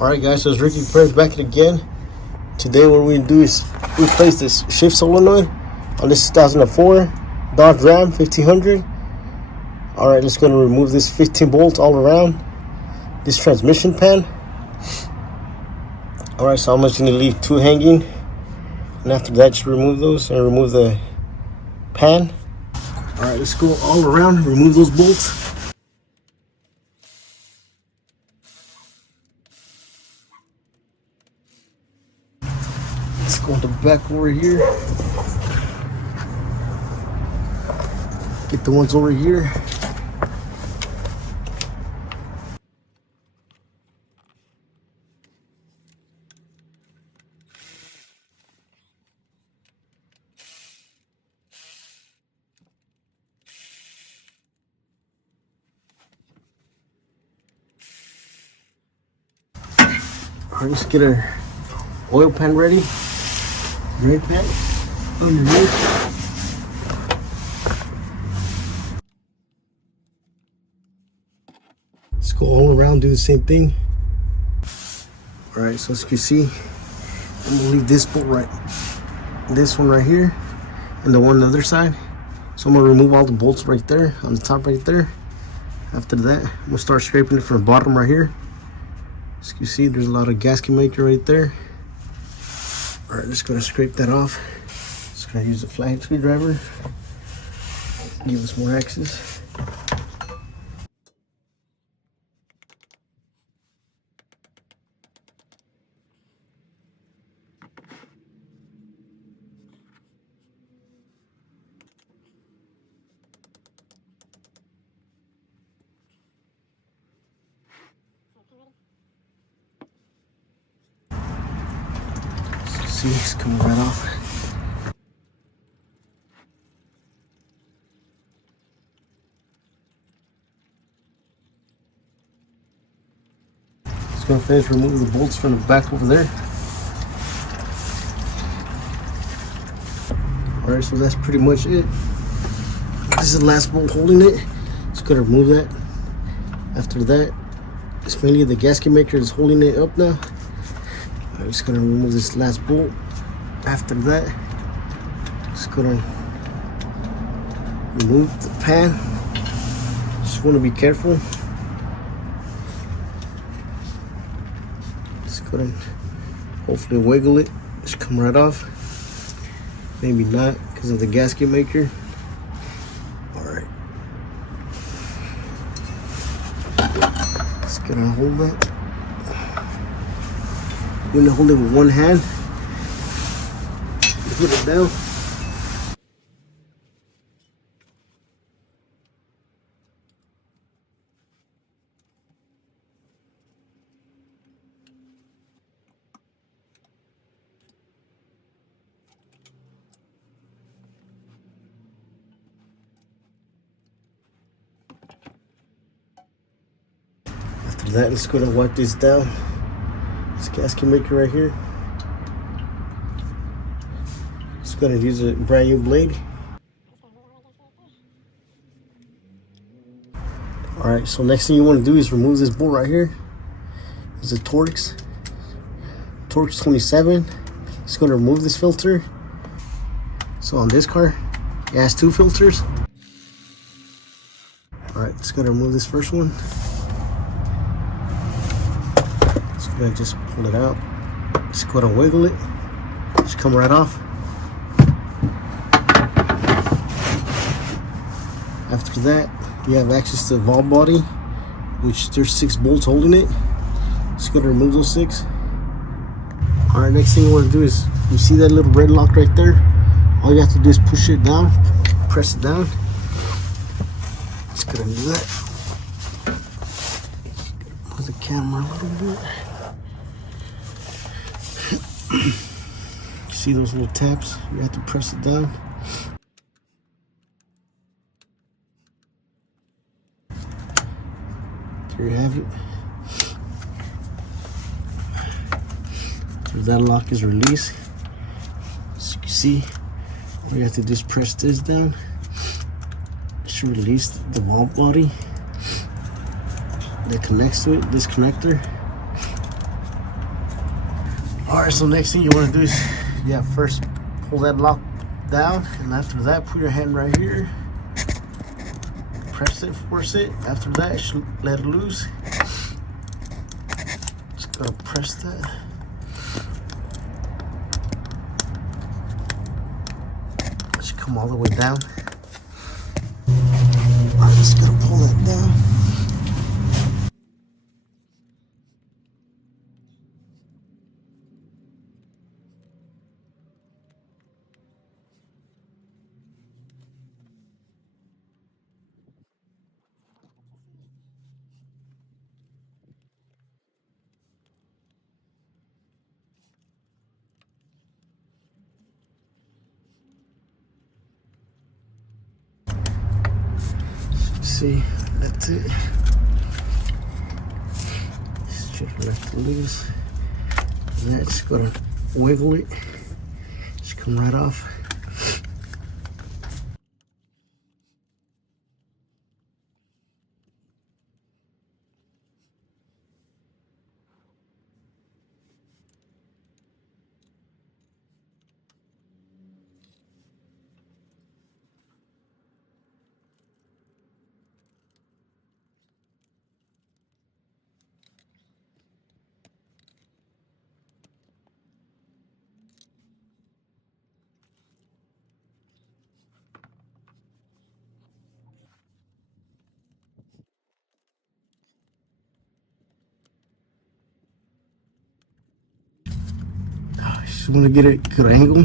Alright guys, so it's Ricky Perez back again. Today what we're going to do is replace this shift solenoid on this 2004 Dodge Ram 1500. Alright, let's go and remove this 15 bolts all around this transmission pan. Alright, so I'm just going to leave 2 hanging, and after that just remove those and remove the pan. Alright, let's go all around, remove those bolts. Let's go to the back over here. Get the ones over here. Alright, let's get our oil pan ready. Drain pan underneath. Let's go all around, do the same thing. Alright, so as you can see, I'm gonna leave this bolt this one right here, and the one on the other side. So I'm gonna remove all the bolts right there, on the top right there. After that, I'm gonna start scraping it from the bottom right here. As you can see, there's a lot of gasket maker right there. Alright, just gonna scrape that off. Just gonna use a flat screwdriver. Give us more access. See, it's coming right off. Just gonna finish removing the bolts from the back over there. Alright, so that's pretty much it. This is the last bolt holding it. Just gonna remove that. After that, it's mainly the gasket maker is holding it up now. I'm just gonna remove this last bolt. After that, just gonna remove the pan. Just wanna be careful. Just gonna hopefully wiggle it. Just come right off. Maybe not because of the gasket maker. Alright. Just gonna hold that. You're gonna hold it with one hand. Put it down. After that, let's go and wipe this down. This gasket maker right here. Just gonna use a brand new blade. Alright, so next thing you want to do is remove this bolt right here. It's a Torx 27. Just gonna remove this filter. So on this car, it has 2 filters. Alright, just gonna remove this first one. Just pull it out. Just go to wiggle it. Just come right off. After that, you have access to the valve body, which there's 6 bolts holding it. Just go to remove those 6. Alright, next thing you want to do is, you see that little red lock right there? All you have to do is push it down, press it down. Just gonna do that. Put the camera a little bit. See those little taps? You have to press it down. There you have it. So that lock is released. As you can see, all you have to do is press this down. to release the valve body that connects to it, this connector. Alright, so next thing you want to do is, yeah, first pull that lock down, and after that, put your hand right here, press it, force it. After that, let it loose. Just gotta press that. It should come all the way down. I'm just gonna pull that down. See, that's it. Just let it loose. And then just gotta wiggle it. Just come right off. Just want to get a good angle.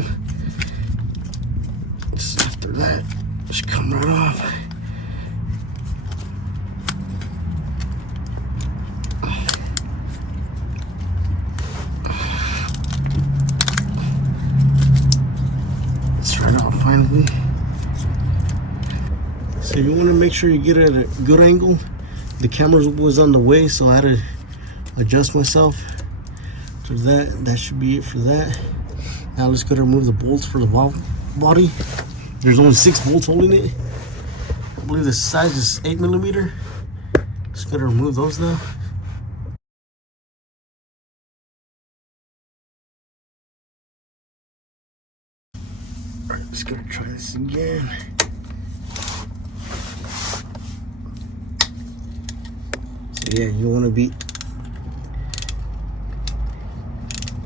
Just after that, just come right off. It's right off finally. So you want to make sure you get it at a good angle. The camera was on the way, so I had to adjust myself. So that should be it for that. Now let's go to remove the bolts for the valve body. There's only 6 bolts holding it. I believe the size is 8mm. Just gotta remove those now. Alright, just gotta try this again. So yeah, you wanna be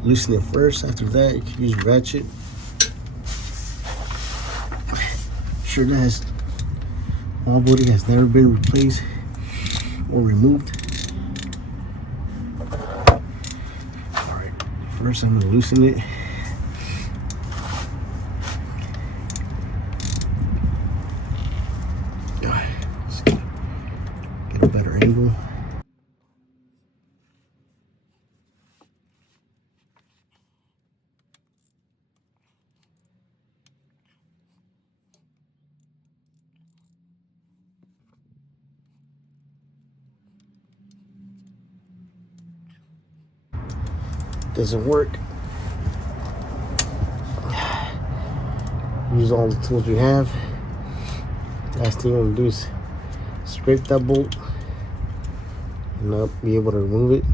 loosen it first. After that, you can use your ratchet. Sure that all body has never been replaced or removed. Alright, first I'm gonna loosen it. Just get a better angle. Doesn't work. Use all the tools you have. Last thing you want to do is scrape that bolt and not be able to remove it.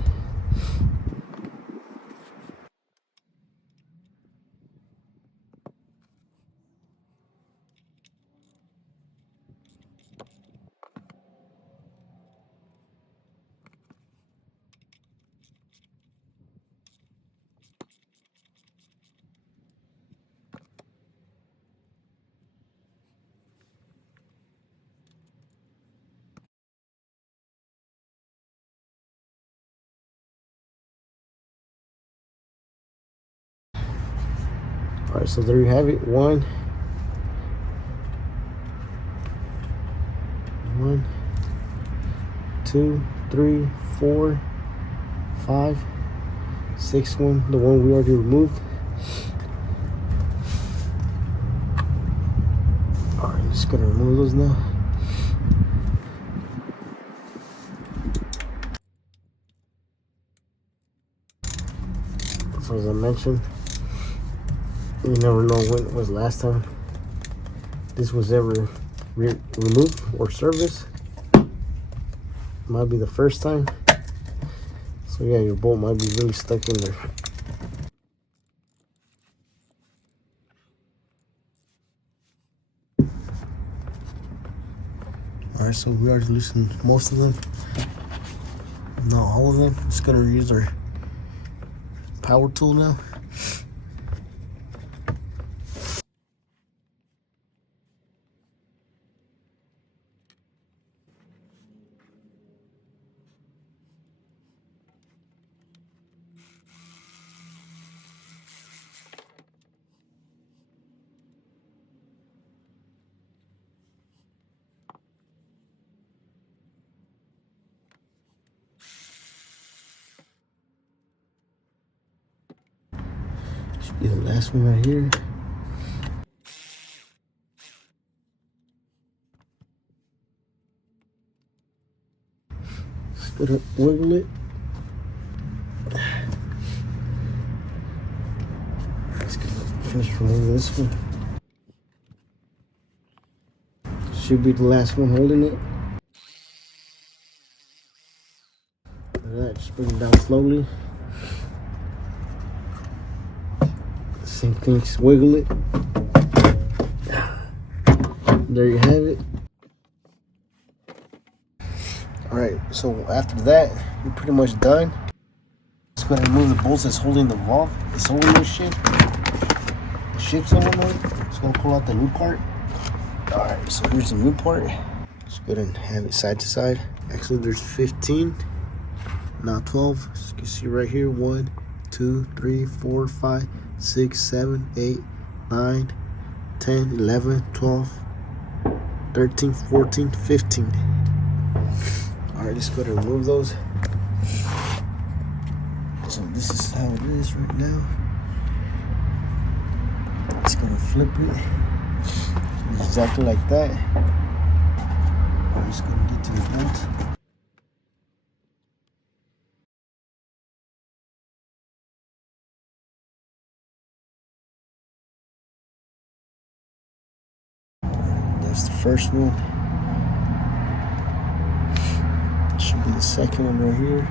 Alright, so there you have it. One, 2, 3, 4, 5, 6 one, the one we already removed. Alright, just gonna remove those now. So as I mentioned, you never know when it was last time this was ever removed or serviced. Might be the first time. So yeah, your bolt might be really stuck in there. Alright, so we already loosened most of them. Not all of them. Just gonna use our power tool now. Should be the last one right here. Just gonna wiggle it. Let's finish removing this one. Should be the last one holding it. Alright, just bring it down slowly. Same thing, just wiggle it. There you have it. Alright, so after that, you're pretty much done. Just gonna remove the bolts that's holding the valve, the solenoid ship. The ship solenoid. Just gonna pull out the new part. Alright, so here's the new part. Just go ahead and have it side to side. Actually, there's 15, not 12. As you can see right here, 1, 2, 3, 4, 5, 6, 7, 8, 9, 10, 11, 12, 13, 14, 15. Alright, let's go ahead and remove those. So this is how it is right now. Just gonna flip it. Exactly like that. I'm just gonna get to the bolt. That's the first one. Should be the second one right here.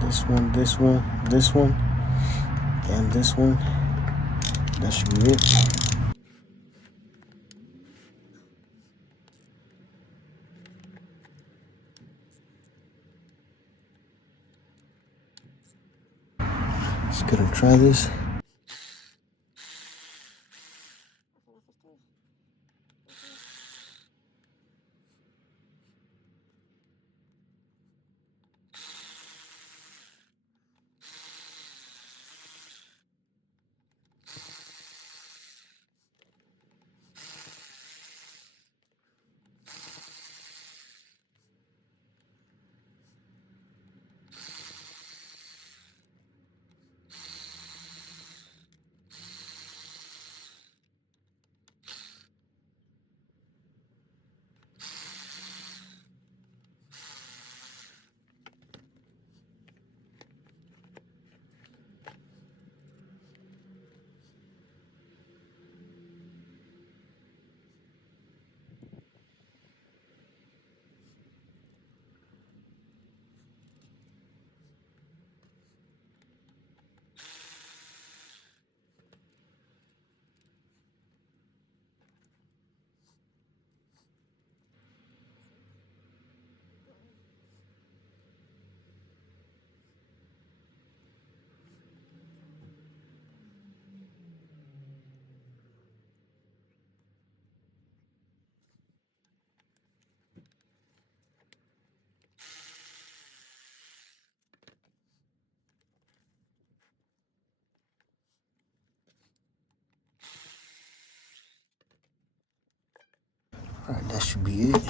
This one, this one, this one, and this one. That should be it. Just gonna try this. Alright, that should be it.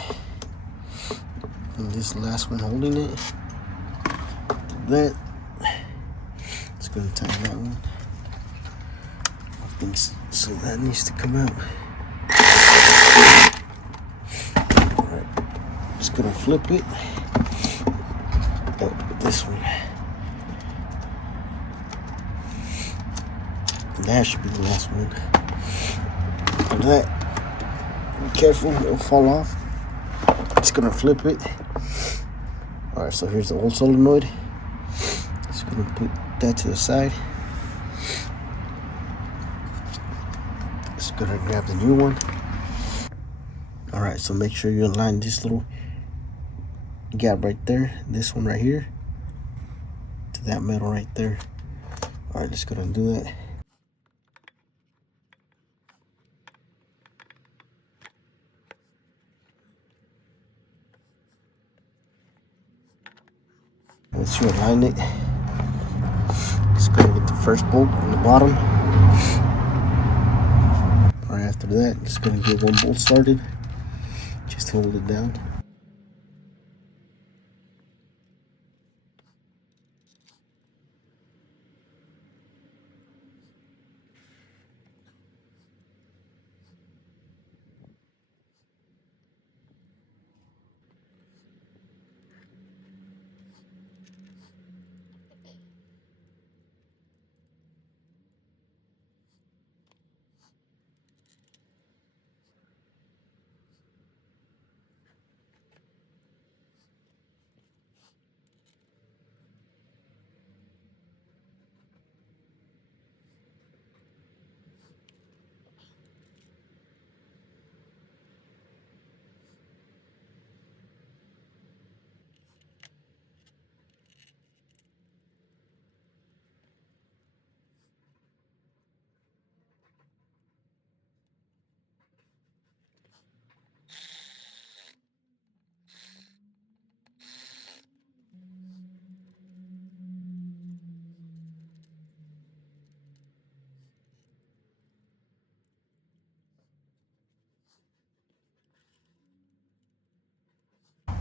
And this last one holding it. That it's gonna tighten that one. I think so. That needs to come out. Alright, just gonna flip it. Oh, this one. That should be the last one. After that, be careful, it'll fall off. Just gonna flip it. Alright, so here's the old solenoid. Just gonna put that to the side. Just gonna grab the new one. Alright, so make sure you align this little gap right there, this one right here, to that metal right there. Alright, just gonna do that. Once you align it, just gonna get the first bolt on the bottom. Alright, after that, just gonna get one bolt started. Just hold it down.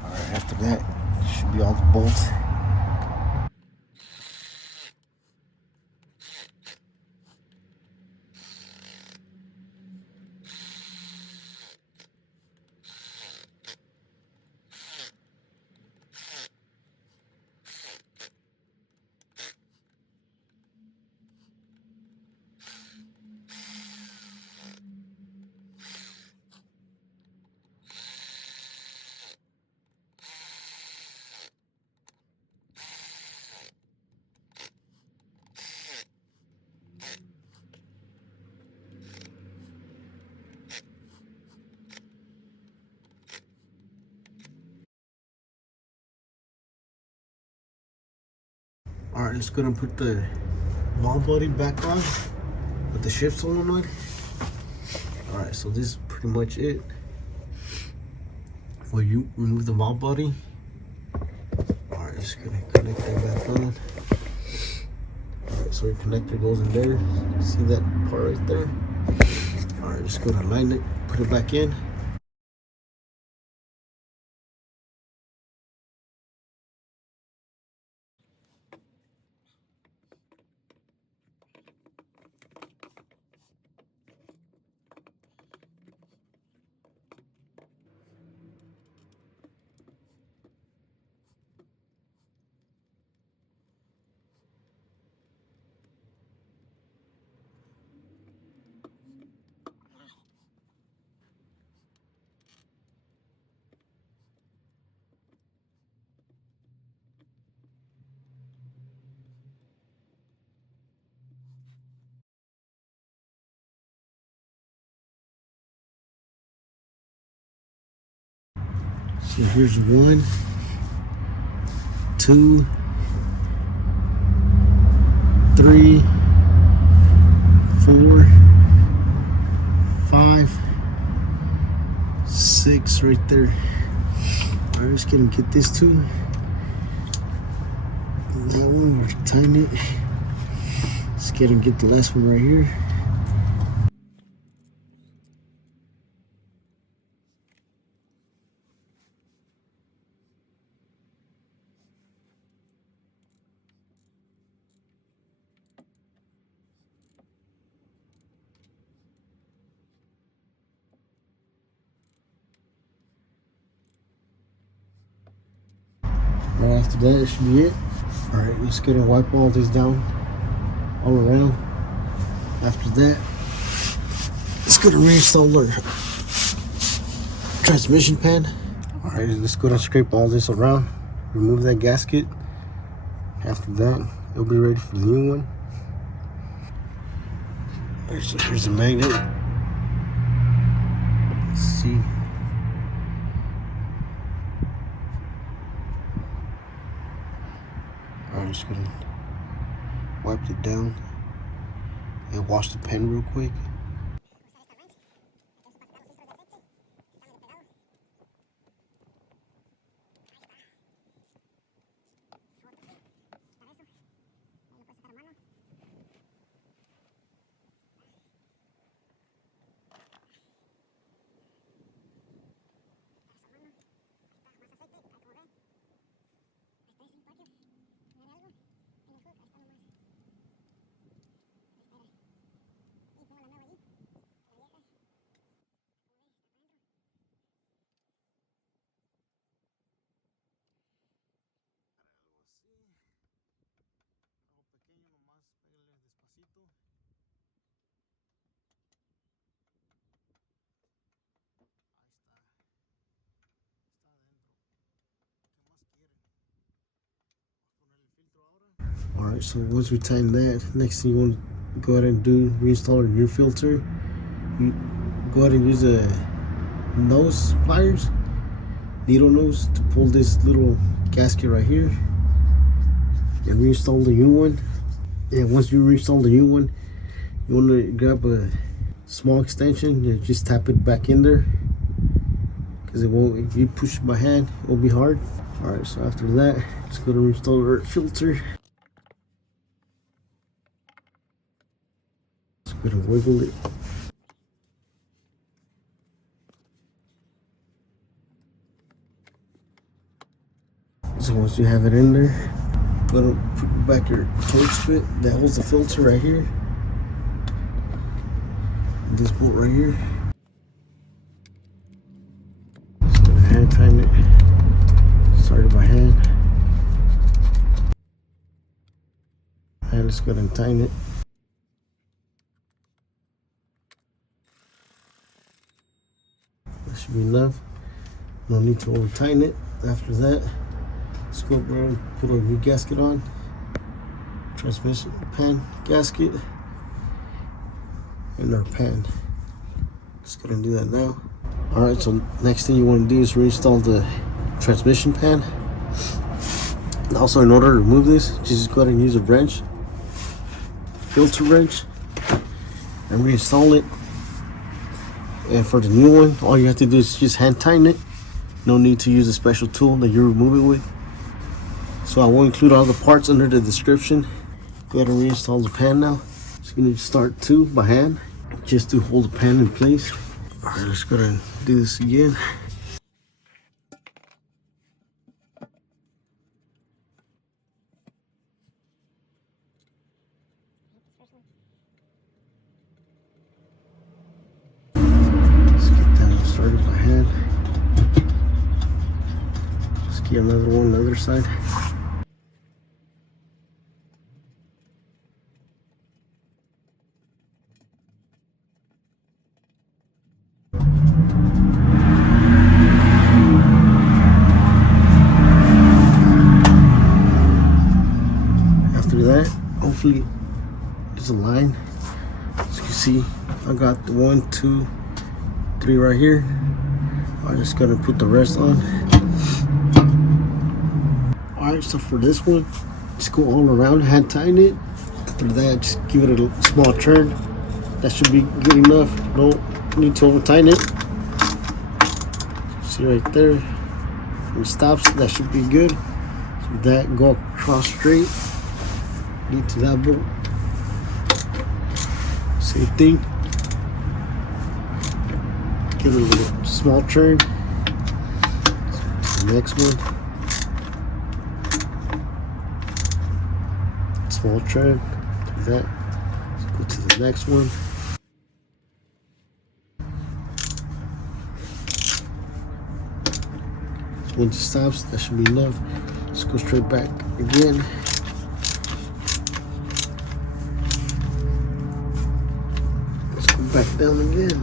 Alright, after that, should be all the bolts. Alright, let's go and put the valve body back on with the shift solenoid. Alright, so this is pretty much it. Where you remove the valve body. Alright, just gonna connect that back on. Alright, so your connector goes in there. See that part right there? Alright, just go to align it, put it back in. So here's 1, 2, 3, 4, 5, 6 right there. Alright, just gonna get this too. That one, we're tighten it. Let's get the last one right here. after that, it should be it. All right, let's get and wipe all this down all around. After that, let's go to reinstall our transmission pan. All right, let's go and scrape all this around. Remove that gasket. After that, it'll be ready for the new one. Here's the magnet. Let's see. I'm just gonna wipe it down and wash the pen real quick. Alright, so once we tighten that, next thing you want to go ahead and do, reinstall your filter. You go ahead and use a nose pliers, needle nose, to pull this little gasket right here and reinstall the new one. And once you reinstall the new one, you want to grab a small extension and just tap it back in there, because it won't, if you push it by hand, it will be hard. Alright, so after that, let's go to reinstall our filter. Just gonna wiggle it. So once you have it in there, go to put back your torch bit that holds the filter right here. This bolt right here. Just gonna hand tighten it. Started by hand. And let's go ahead and tighten it. That should be enough. No need to over tighten it. After that, let's go around and put our new gasket on. Transmission pan gasket. And our pan. Just gonna do that now. Alright, so next thing you want to do is reinstall the transmission pan. And also, in order to remove this, just go ahead and use a wrench, filter wrench, and reinstall it. And for the new one, all you have to do is just hand tighten it. No need to use a special tool that you're removing with. So I will include all the parts under the description. Go ahead and reinstall the pan now. Just gonna start two by hand, just to hold the pan in place. All right, let's go ahead and do this again. Let's get that started by hand. Let's get another one on the other side. That hopefully there's a line. As you can see, I got the 1, 2, 3 right here. I'm just gonna put the rest on. Alright, so for this one, just go all around, hand tighten it. After that, just give it a small turn. That should be good enough. Don't need to over tighten it. See right there, when it stops, that should be good. So that, go across straight. Lead to that bolt. Same thing. Give it a little small turn. The next one. Small turn. Do that. Let's go to the next one. Once it stops, that should be enough. Let's go straight back again. Let's go back down again.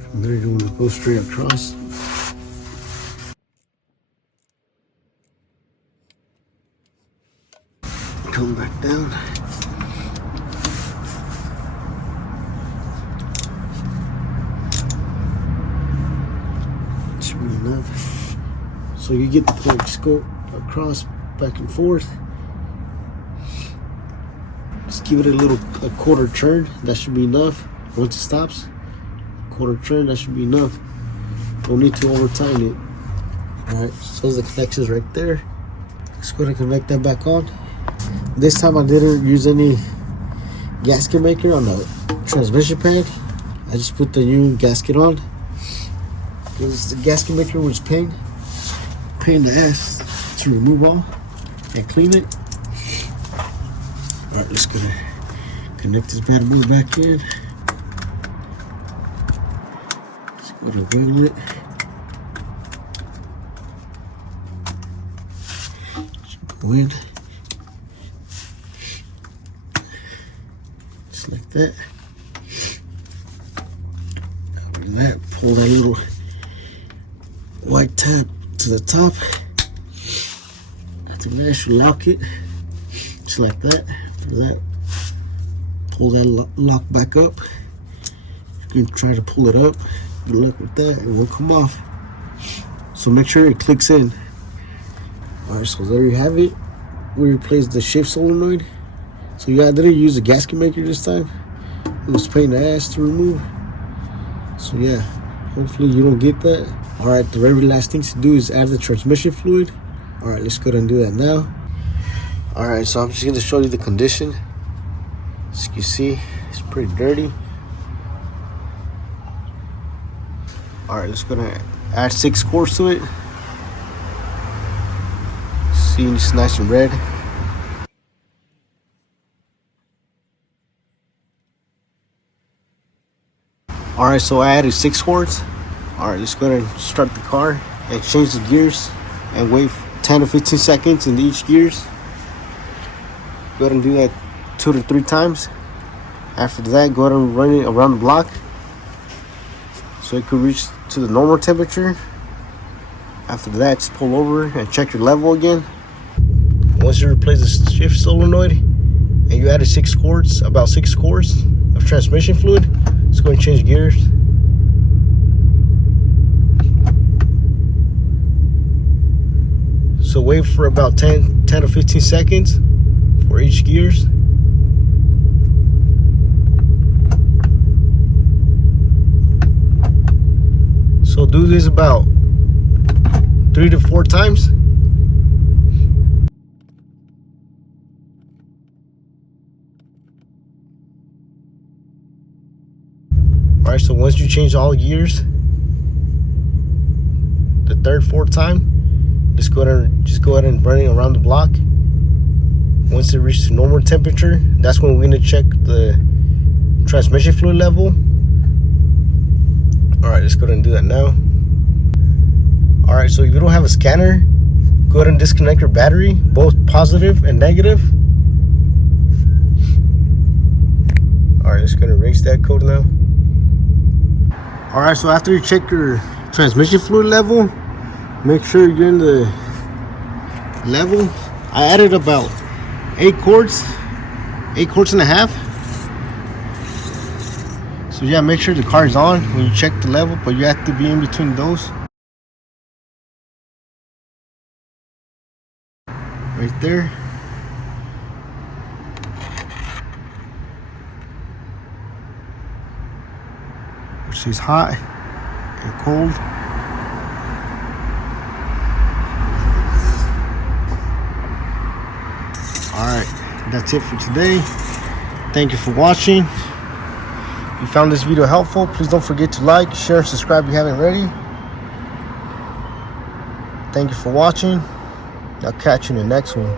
From there, you want to go straight across. Come back down. Should be enough. So you get the point. Just go across, back and forth. Just give it a quarter turn. That should be enough. Once it stops, quarter turn, that should be enough. Don't need to overtime it. Alright, so the connections right there. Let's go ahead and connect that back on. This time I didn't use any gasket maker on the transmission pad. I just put the new gasket on. Because the gasket maker was pain in the ass to remove all and clean it. Alright, let's go ahead and connect this bad boy back in. Let's go ahead and wiggle it. Go in. Just like that. After that, pull that little white tab to the top. After that, should lock it. Just like that. After that, pull that lock back up. You can try to pull it up. Good luck with that. It won't come off. So make sure it clicks in. Alright, so there you have it. We replaced the shift solenoid. So yeah, I didn't use a gasket maker this time. It was a pain in the ass to remove. So yeah, hopefully you don't get that. Alright, the very last thing to do is add the transmission fluid. Alright, let's go ahead and do that now. Alright, so I'm just going to show you the condition. As you can see, it's pretty dirty. Alright, let's go ahead and add 6 quarts to it. See, it's nice and red. Alright, so I added 6 quarts. Alright, let's go ahead and start the car and change the gears and wait 10 to 15 seconds in each gears. Go ahead and do that 2 to 3 times. After that, go ahead and run it around the block so it could reach to the normal temperature. After that, just pull over and check your level again. Once you replace the shift solenoid and you added 6 quarts, about 6 quarts of transmission fluid, let's go and change gears. So wait for about 10 to 15 seconds for each gears. So do this about 3 to 4 times. Alright, so once you change all gears, the 3rd, 4th time, just go ahead and run it around the block. Once it reaches normal temperature, that's when we're gonna check the transmission fluid level. Alright, let's go ahead and do that now. Alright, so if you don't have a scanner, go ahead and disconnect your battery, both positive and negative. Alright, let's go ahead and erase that code now. Alright, so after you check your transmission fluid level, make sure you're in the level. I added about 8 quarts and a half. So yeah, make sure the car is on when you check the level, but you have to be in between those. Right there. Which is hot and cold. Alright, that's it for today. Thank you for watching. If you found this video helpful, please don't forget to like, share, and subscribe if you haven't already. Thank you for watching. I'll catch you in the next one.